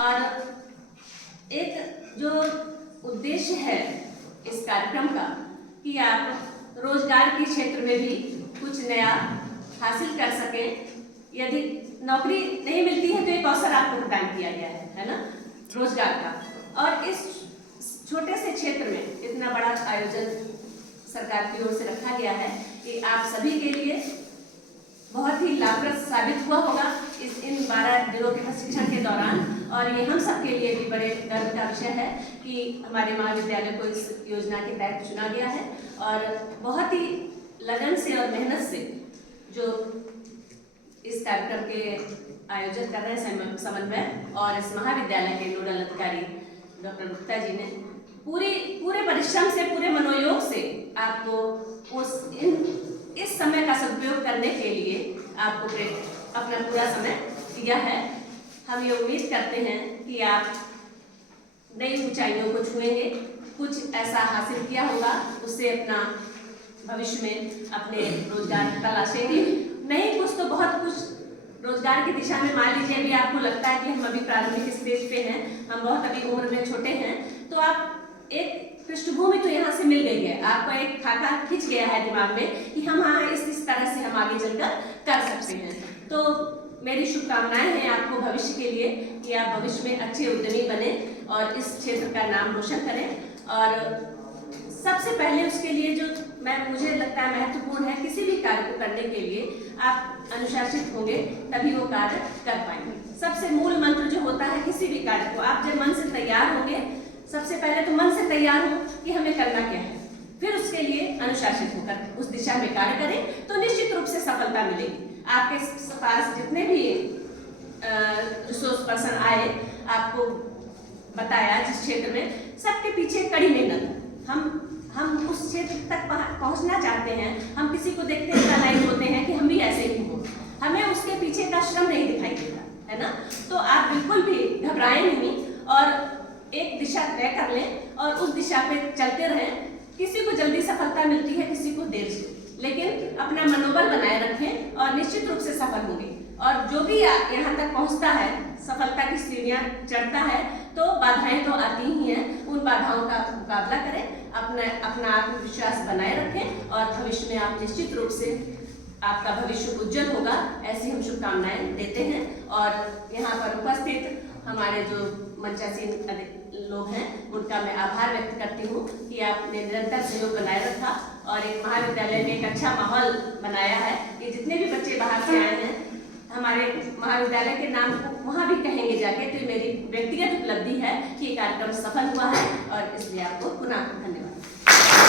और एक जो उद्देश्य है इस कार्यक्रम का कि आप रोजगार के क्षेत्र में भी कुछ नया हासिल कर सकें। यदि नौकरी नहीं मिलती है तो एक अवसर आपको प्रदान किया गया है ना, रोजगार का। और इस छोटे से क्षेत्र में इतना बड़ा आयोजन सरकार की ओर से रखा गया है कि आप सभी के लिए बहुत ही लाभप्रद साबित हुआ होगा इन 12 दिनों के प्रशिक्षण के दौरान। और ये हम सब के लिए भी बड़े गर्व का विषय है कि हमारे महाविद्यालय को इस योजना के तहत चुना गया है। और बहुत ही लगन से और मेहनत से जो इस कार्यक्रम के आयोजन कर रहे हैं समन्वय और इस महाविद्यालय के नोडल अधिकारी डॉक्टर गुप्ता जी ने पूरे परिश्रम से, पूरे मनोयोग से आपको इस समय का सदुपयोग करने के लिए आपको अपना पूरा समय दिया है। हम ये उम्मीद करते हैं कि आप नई ऊंचाइयों को छुएंगे, कुछ ऐसा हासिल किया होगा, उससे अपना भविष्य में अपने रोजगार तलाशेंगे। नहीं कुछ तो बहुत कुछ रोजगार की दिशा में। मान लीजिए अभी आपको लगता है कि हम अभी प्रारंभिक स्टेज पे हैं, हम बहुत अभी उम्र में छोटे हैं, तो आप एक पृष्ठभूमि तो यहाँ से मिल गई है, आपका एक खाका खिंच गया है दिमाग में कि हम हाँ इस तरह से हम आगे चलकर कर सकते हैं। तो मेरी शुभकामनाएं हैं आपको भविष्य के लिए कि आप भविष्य में अच्छे उद्यमी बने और इस क्षेत्र का नाम रोशन करें। और सबसे पहले उसके लिए जो मुझे लगता है महत्वपूर्ण है, किसी भी कार्य को करने के लिए आप अनुशासित होंगे तभी वो कार्य कर पाएंगे। सबसे मूल मंत्र जो होता है किसी भी कार्य को, आप जब मन से तैयार होंगे, सबसे पहले तो मन से तैयार हो कि हमें करना क्या है, फिर उसके लिए अनुशासित होकर उस दिशा में कार्य करें तो निश्चित रूप से सफलता मिलेगी। आपके पास जितने भी रिसोर्स पर्सन आए, आपको बताया जिस क्षेत्र में, सबके पीछे कड़ी मेहनत। हम उस क्षेत्र तक पहुंचना चाहते हैं, हम किसी को देखते हैं लाइक होते हैं कि हम भी ऐसे ही हो, हमें उसके पीछे का श्रम नहीं दिखाई देता है ना। तो आप बिल्कुल भी घबराएं नहीं और एक दिशा तय कर लें और उस दिशा पे चलते रहें। किसी को जल्दी सफलता मिलती है, किसी को देर से, लेकिन अपना मनोबल बनाए रखें और निश्चित रूप से सफल होंगे। और जो भी यहाँ तक पहुँचता है, सफलता की सीढ़ियाँ चढ़ता है, तो बाधाएं तो आती ही हैं, उन बाधाओं का मुकाबला करें, अपना आत्मविश्वास बनाए रखें और भविष्य में आप निश्चित रूप से आपका भविष्य उज्जवल होगा, ऐसी हम शुभकामनाएं देते हैं। और यहाँ पर उपस्थित हमारे जो मंचासीन लोग हैं उनका मैं आभार व्यक्त करती हूँ कि आपने निरंतर सहयोग बनाए रखा और एक महाविद्यालय में एक अच्छा माहौल बनाया है कि जितने भी बच्चे बाहर से आए हैं हमारे महाविद्यालय के नाम को वहाँ भी कहेंगे जाके। तो मेरी व्यक्तिगत उपलब्धि है कि ये कार्यक्रम सफल हुआ है और इसलिए आपको पुनः धन्यवाद।